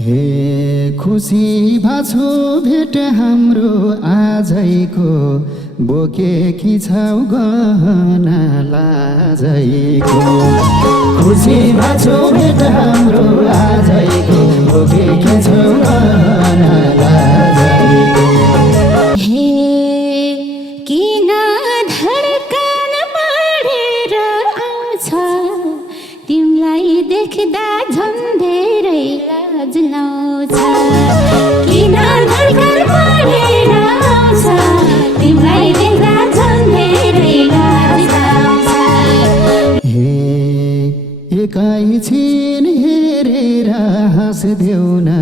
हे खुसी भाछो भेट हाम्रो आजैको बोकेकी छौ गहना लाजैको खुसी भाछो भेट हाम्रो आजैको बोकेकी छौ गहना लाजैको हे किन धड्कन बढेर आउँछ तिमीलाई देख्दा झन् धेरै लाज लाउँछ किन धड्कन बढेर आउँछ तिमीलाई देख्दा झन् धेरै लाज लाउँछ हे एकैछिन हेरेर हाँस्देऊ न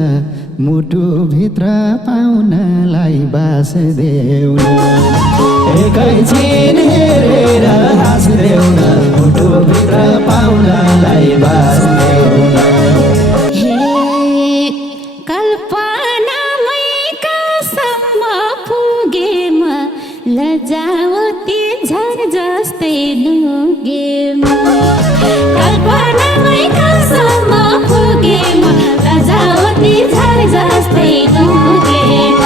मुटुभित्र पाउनलाई बास देऊ न एकैछिन हेरेर हाँस्देऊ न मुटुभित्र पाउनलाई बास देऊ न हे कल्पनामै कहाँसम्म पुगेम लजावती झर जस्तै लुगेम कल्पनामै कहाँसम्म पुगेम लजावती झर जस्तै लुगेम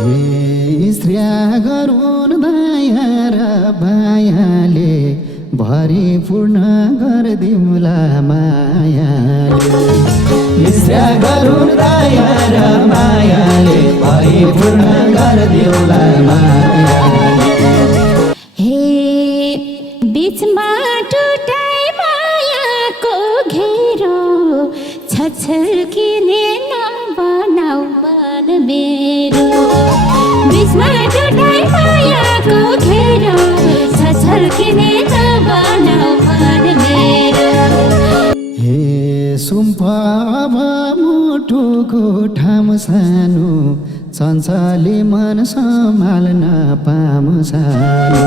हे स्त्रिया गरून् दया र मायाले भरिपूर्ण गरिदिउँला मायाले स्त्रिया गरून् दया र मायाले भरिपूर्ण गरिदिउँला मायाले हे बीचमा टुटाइ मायाको घेरो छछल्किने नबनाऊ मन मेरो बीचमा टुटाइ मायाको घेरो छछल्किने नबनाऊ मन मेरो हे सुम्पब मुटुको ठाम सानो चञ्चले मन सम्हाल्न पामु सानो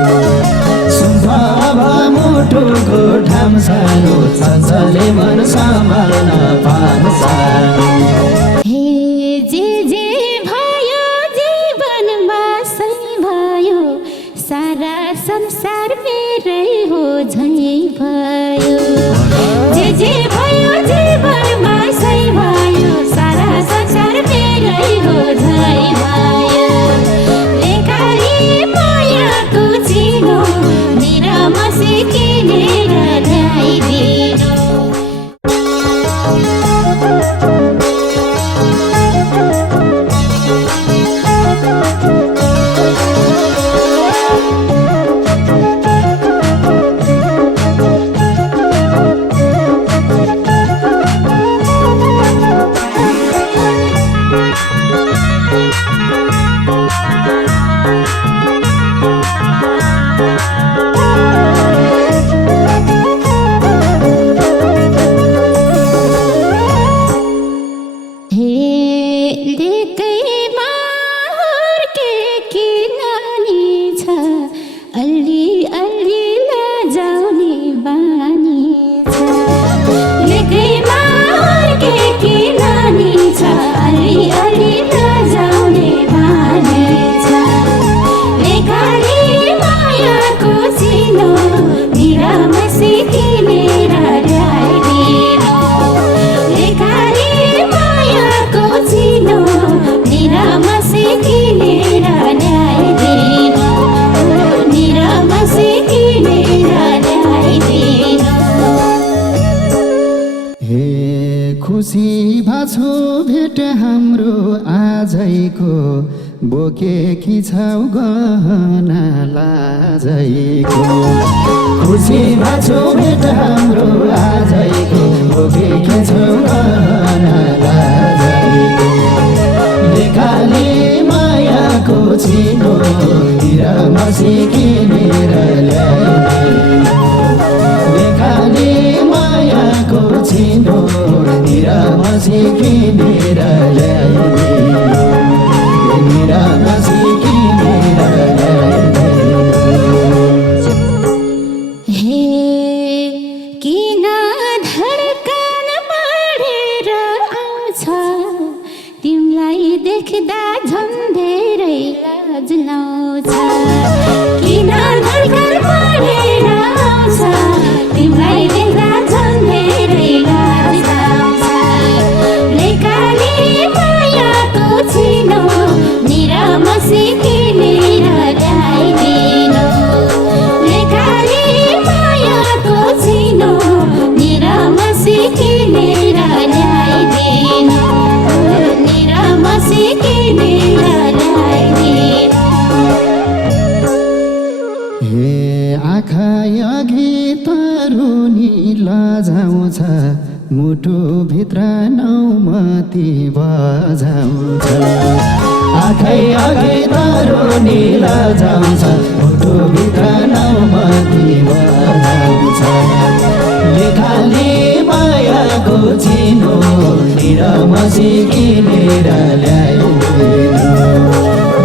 सुम्पब मुटुको ठाम सानो चञ्चले मन सम्हाल्न पामु सानो हे जे भयो जीवनमा सही भयो सारा संसार मेरै हो झै भयो जे भयो जीवनमा सही भयो सारा संसार मेरै हो झै भयो लेखाली मायाको चिनो निरामसी किनेर ल्याइदिनु खुसी भाछो भेट हाम्रो आजैको बोकेकी छौ गहना लाजैको खुसी भाछो भेट हाम्रो आजैको बोकेकी छौ गहना लाजैको लेखाली मायाको चिनो निरामसी किनेर ल्याइदिनु लेखाली मायाको चिनो निरामसी किनेर ल्याइदिनु निरामसी किनेर ल्याइदिनु हे किन धड्कन बढेर आउँछ तिमीलाई देख्दा झन् धेरै लाज लाउँछ किन धड्कन बढेर आउँछ तिमीलाई देख्दा झन् धेरै लाज लाउँछ मुटुभित्र नौमती बजाउँछ आँखै अघि तरुनी लजाउँछ मुटुभित्र नौमती बजाउँछ लेखाली मायाको चिनो निरमसी किनेर ल्याइदिनु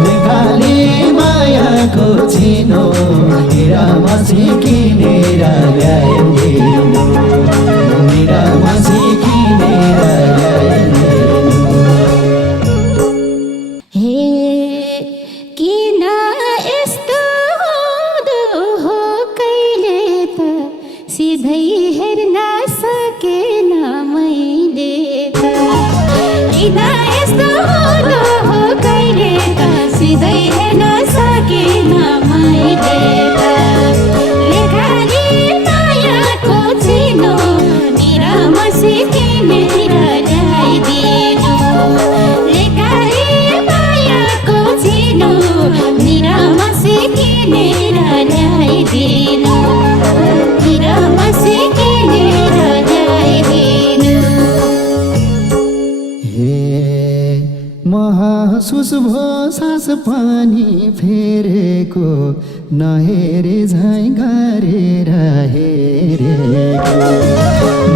लेखाली मायाको चिनो निरमसी किनेर ल्याइदिनु निरमसी किनेर ल्याइदिनु हे किन यस्तो हुँदो हो कहिले त सिधै हेर्न सकेन मैले त किन यस्तो हुँदो हो कहिले त सिधै हेर्न सकेन मैले त लेखाली मायाको चिनो निरमसी किनेर ल्याइदिनु लेखाली मायाको चिनो निरमसी किनेर ल्याइदिनु निरमसी किनेर ल्याइदिनु हे महसुस भो सास पनि फेरेको नहेरे झैँ गरेर हेरेको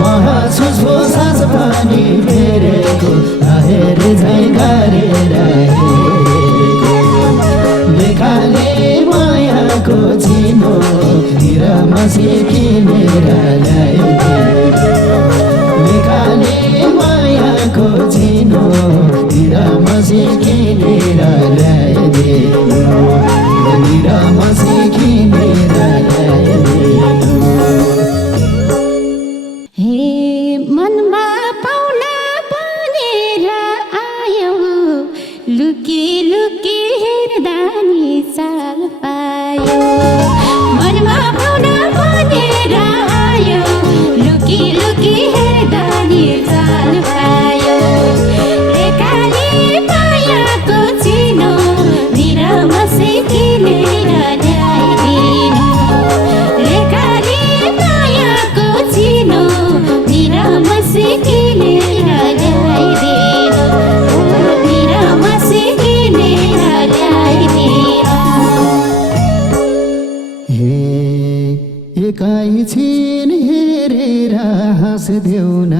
महसुस भो सास पनि फेरेको नहेरे झैँ गरेर हेरेको लेखाले मायाको चिनो निरमसी किनेर ल्याइदिनु लेखाले मायाको चिनो निरमसी किनेर ल्याइदिनु निरमसी किनेर ल्याइदिनु हे मनमा पाउला बनेर आयो लुकी लुकी हेर्दा नि चाल पायो मनमा पाउला बनेर आयो लुकी लुकी हेर्दा नि चाल पायो लेखाली मायाको चिनो निरमसी किनेर ल्याइदिनु लेखाली मायाको चिनो निरमसी किनेर ल्याइदिनु निरमसी किनेर ल्याइदिनु हे एकैछिन हेरेर हाँस्देऊ न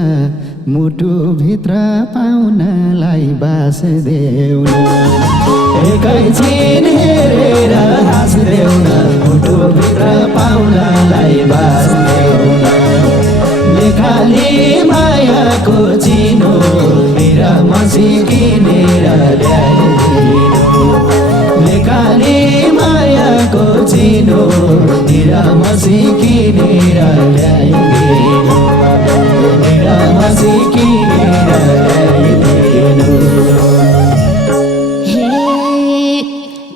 मुटुभित्र पाउनलाई बास देऊ न एकैछिन हेरेर हाँस्देऊ न मुटुभित्र पाउनलाई बास देऊ न लेखाली मायाको चिनो निरमसी किनेर ल्याइदिनु लेखाली मायाको चिनो निरमसी किनेर ल्याइदिनु निरमसी किनेर ल्याइदिनु हे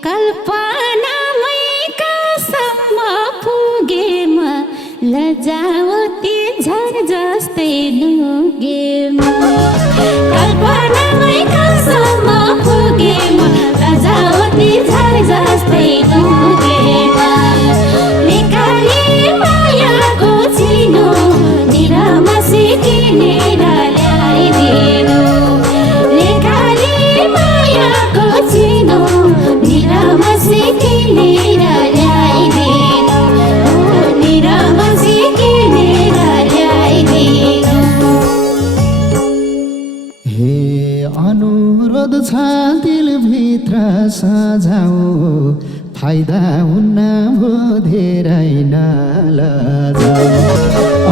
कल्पनामै कसम्म पुगेमा लजावती झर जस्तै लुगेमा कल्पनामै कसम्म पुगेमा लजावती झर जस्तै लुगेमा लेखाली मायाको चिनो निरमसी किनेर ल्याइदिनु लेखाली मायाको चिनो निरमसी किनेर ल्याइदिनु निरमसी किनेर ल्याइदिनु हे अनुरोध छ दिलभित्र सजाऊ फाइदा हुन्न भो धेरै नलजाऊ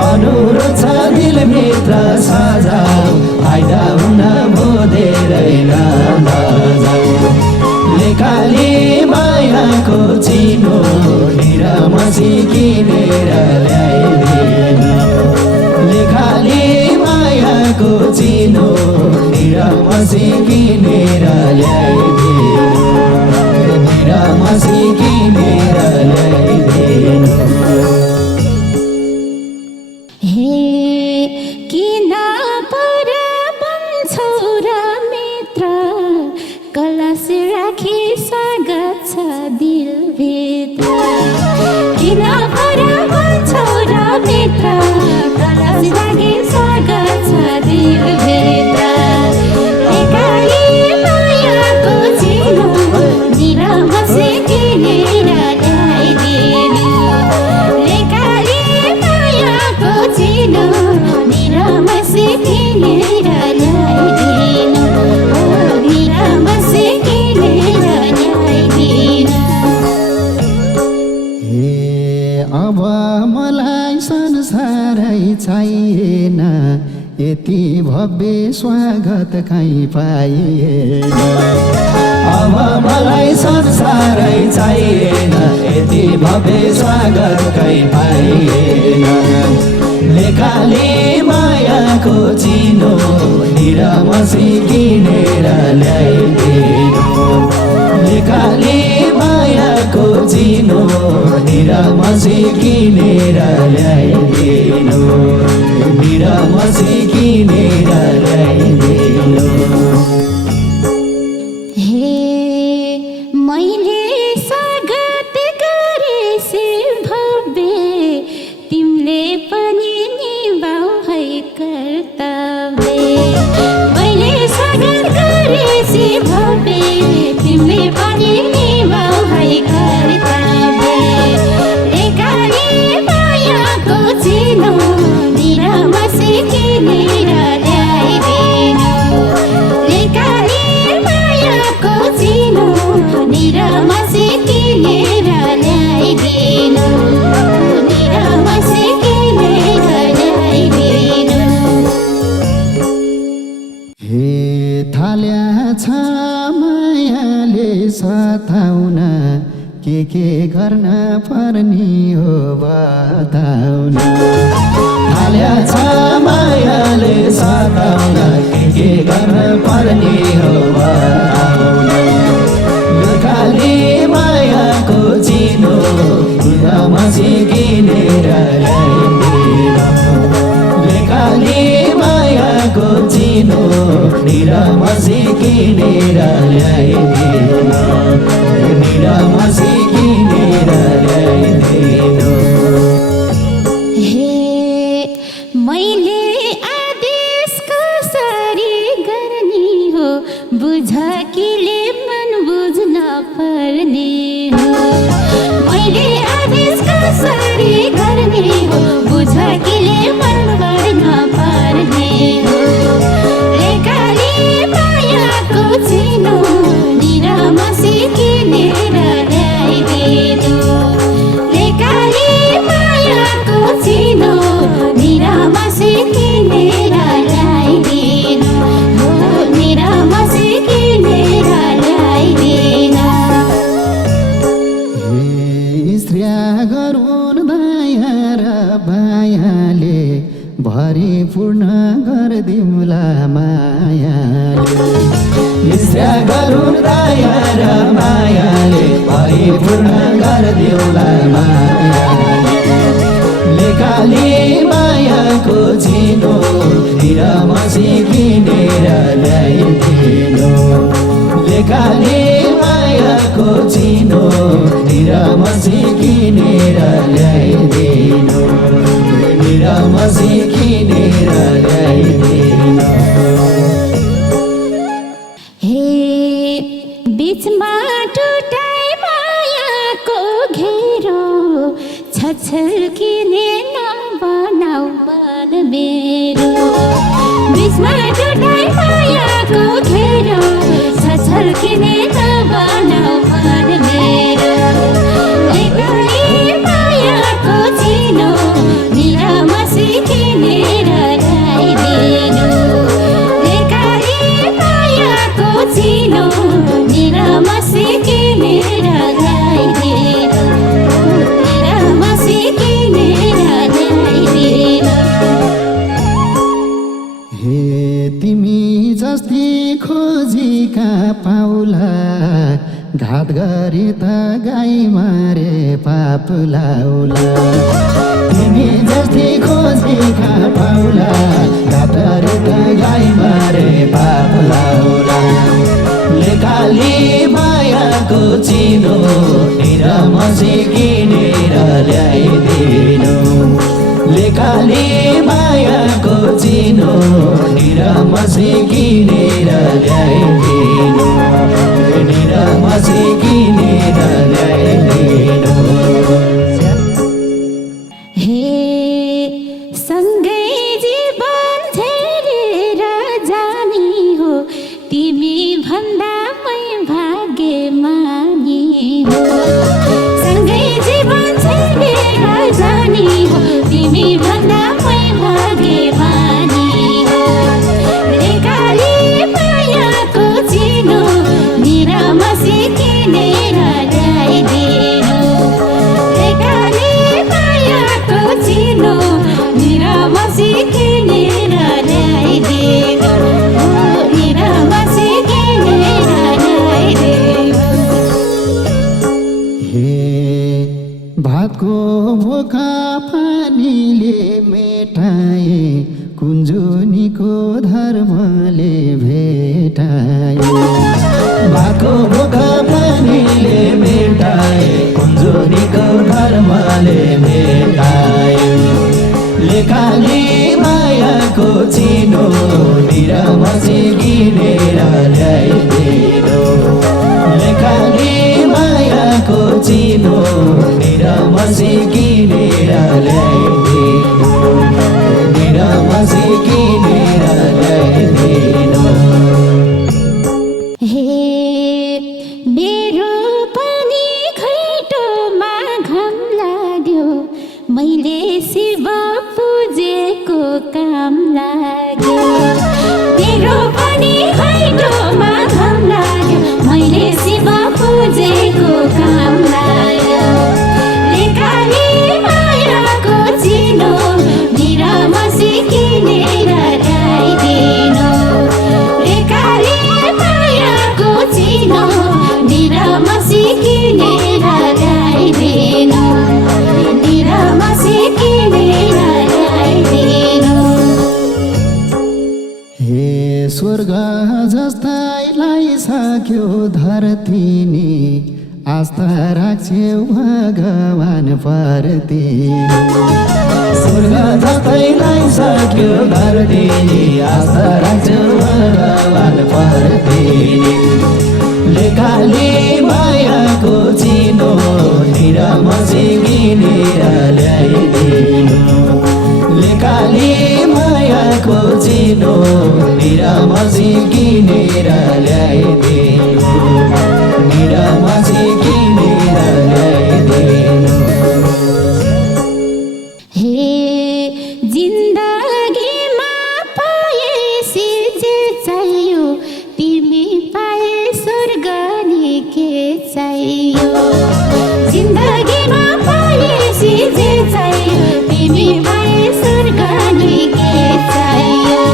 अनुरोध छ दिलभित्र सजाऊ फाइदा हुन्न भो धेरै नलजाऊ लेखाली मायाको चिनो निरमसी किनेर ल्याइदिनु लेखाली मायाको चिनो निरमसी किनेर ल्याइदिनु निरमसी किनेर ल्याइदिनु हे किन पर बन्छौ र मित्र कलश राखी स्वागत छ दिलभित्र किन पर बन्छौ र मित्र कलश राखी स्वागत स्वागत कहीँ पाइएन अब मलाई संसारै चाहिएन यति भव्य स्वागत कहीँ पाइएन लेखाले मायाको चिनो निरामसी किनेर ल्याइदिनु लेखाले मायाको चिनो निरामसी किनेर ल्याइदिनु निरामसी किनेर ल्याइदिनु मैले स्वागत गरेसे भव्य तिमीले पनि निभाऊ है कर्तव्य मैले स्वागत गरेसे भव्य तिमीले पनि निभाऊ है कर्तव्य लेखाले मायाको चिनो निरामसी किनेर ल्याइदिनु लेखाले मायाको चिनो निरामसी किनेर ल्याइदिनु निरामसी किनेर ल्याइदिनु हे थाल्या छ मायाले सताउन के गर्न पर्ने हो बताउन थाल्या छ मायाले सताउन के गर्न पर्ने हो बताउन लेखाले मायाको चिनो निरामसी किनेर ल्याइदिनु लेखाले मायाको चिनो निरामसी किनेर ल्याइदिनु निरामसी किनेर ल्याइदिनु मैले आदेश कसरी गर्ने हो बुझ किले मन बुझ्न पर्ने हो मैले आदेश कसरी गर्ने हो बुझ किले मन गर्न पर्ने हो लेखाले मायाको चिनो निरामसी किनेर ल्याइदिनु लेखाले मायाको चिनो निरामसी किनेर ल्याइदिनु निरामसी किनेर ल्याइदिनु स्त्रिया गरून् दया र मायाले भरिपूर्ण गरिदिउँला मायाले स्त्रिया गरून् दया र मायाले भरिपूर्ण गरिदिउँला मायाले लेखाले मायाको चिनो निरामसी किनेर ल्याइदिनु लेखाले मायाको चिनो निरामसी किनेर ल्याइदिनु निरामसी किनेर ल्याइदिनु बीचमा टुटाइ मायाको घेरो छछल्किने नबनाऊ मन मेरो बीचमा टुटाइ मायाको घेरो छछल्किने नबनाऊ मन मेरो लेखाले मायाको चिनो निरामसी किनेर ल्याइदिनु लेखाले मायाको चिनो निरामसी किनेर ल्याइदिनु निरामसी किनेर ल्याइदिनु हे तिमी जस्ती खोजीका पाउला घात गरी त गाई मारे पाप लाउला तिमी जस्ती खोजीका पाउला घात गरी त गाई मारे पाप लाउला लेखाले मायाको चिनो निरामसी किनेर ल्याइदिनु लेखाले मायाको चिनो निरामसी किनेर ल्याइदिनु निरामसी किनेर ल्याइदिनु सँगै जीवन झेलेर जानी हो तिमी भन्दा मै भाग्यमानी हो सँगै जीवन झेलेर जानी हो तिमी भन्दा मै भाग्यमानी हो लेखाले भेटायो भएको मुख पानीले मेटाए कुञ्जुरीको धर्मले मेटायो लेखाले मायाको चिनो निरामसी किनेर ल्याइदिनु लेखाले मायाको चिनो निरामसी किनेर ल्याइदिनु निरामसी किनेर ल्याइदिनु हे मेरो पनि खैटोमा घाम लाग्यो मैले शिव पूजेको काम लाग्यो मेरो पनि खैटोमा घाम लाग्यो मैले शिव पूजेको काम लाग्यो लेखाले मायाको चिनो निरामसी किनेर ल्याइदिनु लेखाले मायाको चिनो निरामसी किनेर ल्याइदिनु निरामसी किनेर ल्याइदिनु हे स्वर्ग जस्तैलाई सक्यो धरती नि आस्था राख्छौ भगवान प्रति स्वर्ग जस्तैलाई सक्यो धरती आस्था राख्छौ भगवान प्रति लेखाले मायाको चिनो निरामसी किनेर ल्याइदिनु लेखाले मायाको चिनो निरामसी किनेर ल्याइदिनु निरामसी किनेर ल्याइदिनु हे जिन्दगीमा पाएपछि जे चाहियो तिमी पाए स्वर्ग नि के चाहियो जिन्दगीमा पाएपछि जे चाहियो तिमी पाए स्वर्ग नि के चाहियो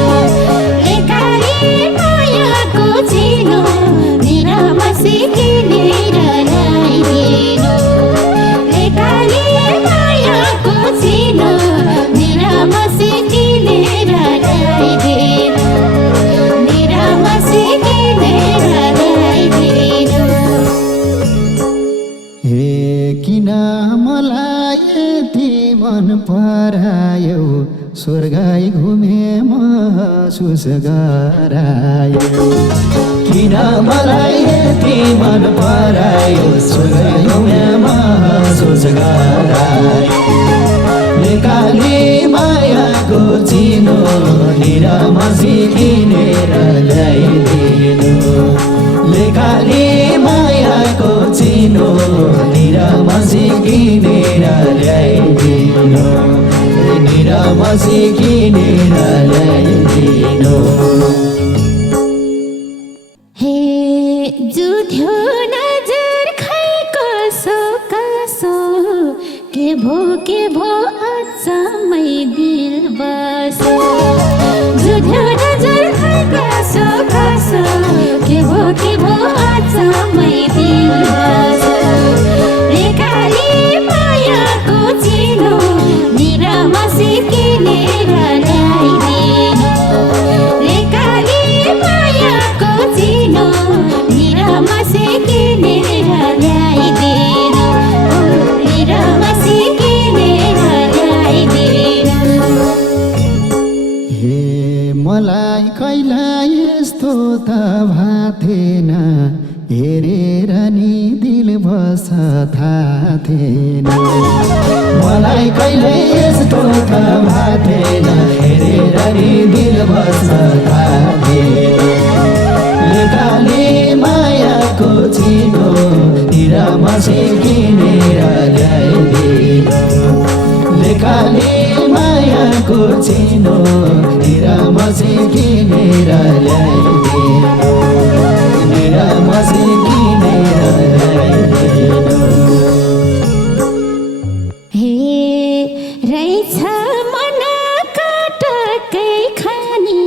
लेखाले मायाको चिनो निरामसी किनेर ल्याइदिनु लेखाले मायाको चिनो निरामसी किनेर ल्याइदिनु निरामसी किनेर ल्याइदिनु हे किन मलाई यति मन परायो स्वर्गै घुमे महसुस गरायो किन मलाई यति मन परायो स्वर्गमै महसुस गरायो लेखाले मायाको चिनो निरामसी किनेर ल्याइदिनु लेखाले मायाको चिनो निरामसी किनेर ल्याइदिनु निरामसी किनेर ल्याइदिनु हे जुठ्यो नजर खै कसो के भो अचम्मै दिल बसो जुठ्यो नजर खै कसो के भो अचम्मै दिल बसो लेखाले मायाको चिनो निरामसी किनेर ल्याइदिनु लेखाले मायाको चिनो निरामसी किनेर ल्याइदिनु निरामसी किनेर ल्याइदिनु हे मलाई कहिल्यै यस्तो त भाथेन हेरेर नि दिल बस थाहा थिएन मलाई कहिले यस्तो त भाथेन हेरेर नि दिल बस्न थालेन लेखाले मायाको चिनो निरामसी किनेर ल्याइदिनु लेखाले मायाको चिनो निरामसी किनेर ल्याइदिनु निरामसी किनेर ल्याइदिनु हे रहेछ मन काटकै खानी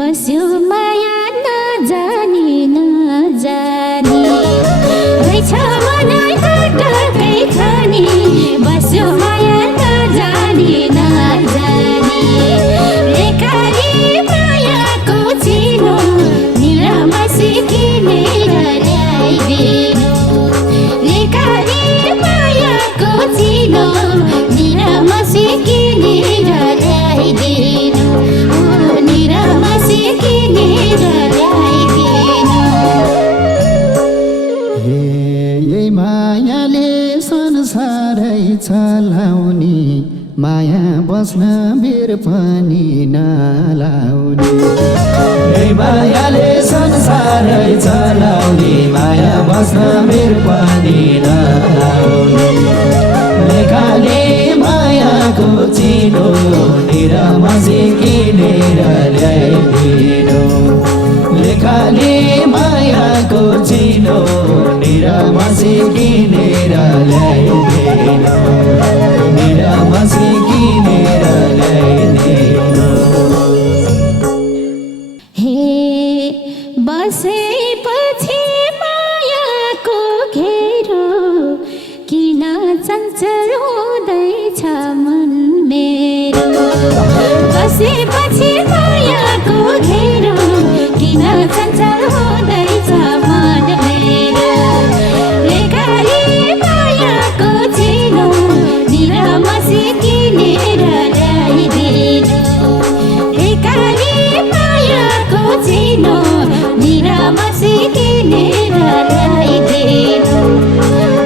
बस्यो माया नजानी रहेछ मन काटकै खानी बस्यो माया नजानी लेखाले मायाको चिनो बस्न बेर पनि नलाउने मायाले संसारै चलाउने माया बस्न बेर पनि नलाउने लेखाले मायाको चिनो निरमसी किनेर ल्याइदिनु लेखाले मायाको चिनो निरमसी किनेर ल्याइदिनु निरमसी किनेर ल्याइदिनु हे बसेपछि मायाको घेरो किन चञ्चल हुँदैछ मन मेरो बसेपछि मायाको घेरो किन चञ्चल हुँदैछ मन मेरो लेखाले मायाको चिनो निरमसी किनेर ल्याइदिनु लेखाले मायाको चिनो निरमसी किनेर ल्याइदिनु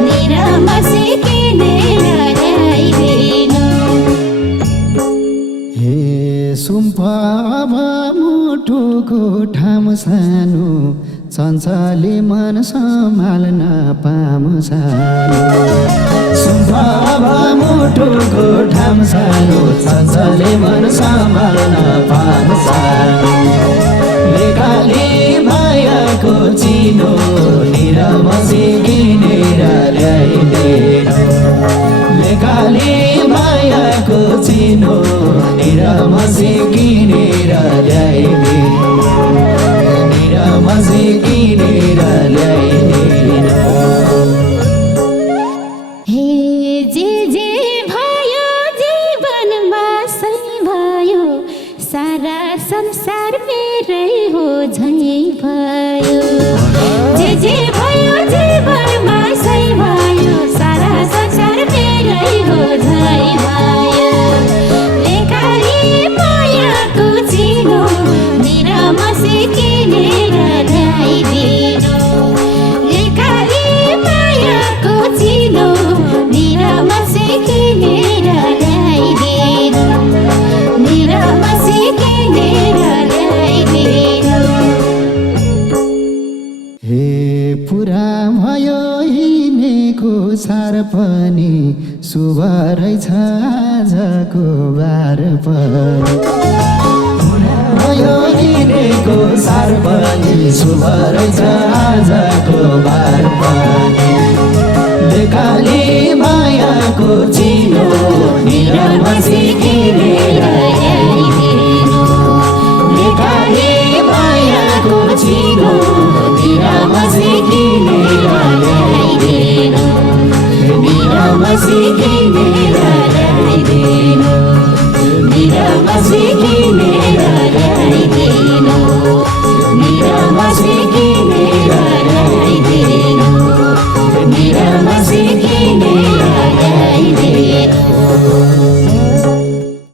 निरमसी किनेर ल्याइदिनु हे सुम्पब मुटुको ठाम सानो चञ्चले मन सम्हाल्न पाम सानो सुम्पब मुटुको ठाम सानो चञ्चले मन सम्हाल्न पाम सानो लेखाले मायाको चिनो निरमसी किनेर ल्याइदिनु लेखाले मायाको चिनो निरमसी किनेर ल्याइदिनु निरमसी किनेर ल्याइदिनु हे जे भयो जीवनमा सही भयो सारा संसार मेरै हो झै भयो जे भयो जीवनमा सही भयो सारा संसार मेरै हो झै भयो लेखाले मायाको चिनो निरमसी किनेर ल्याइदिनु लेखाले मायाको चिनो निरमसी किनेर ल्याइदिनु निरमसी किनेर ल्याइदिनु हे पुरा भयो हिँडेको सार पनि शुभ रहेछ आजको बार पनि भयो हिँडेको सार पनि शुभ रहेछ आजको बार पनि लेखाले मायाको चिनो निरमसी किनेर ल्याइदिनु लेखाले मायाको चिनो निरमसी किनेर ल्याइदिनु निरमसी किनेर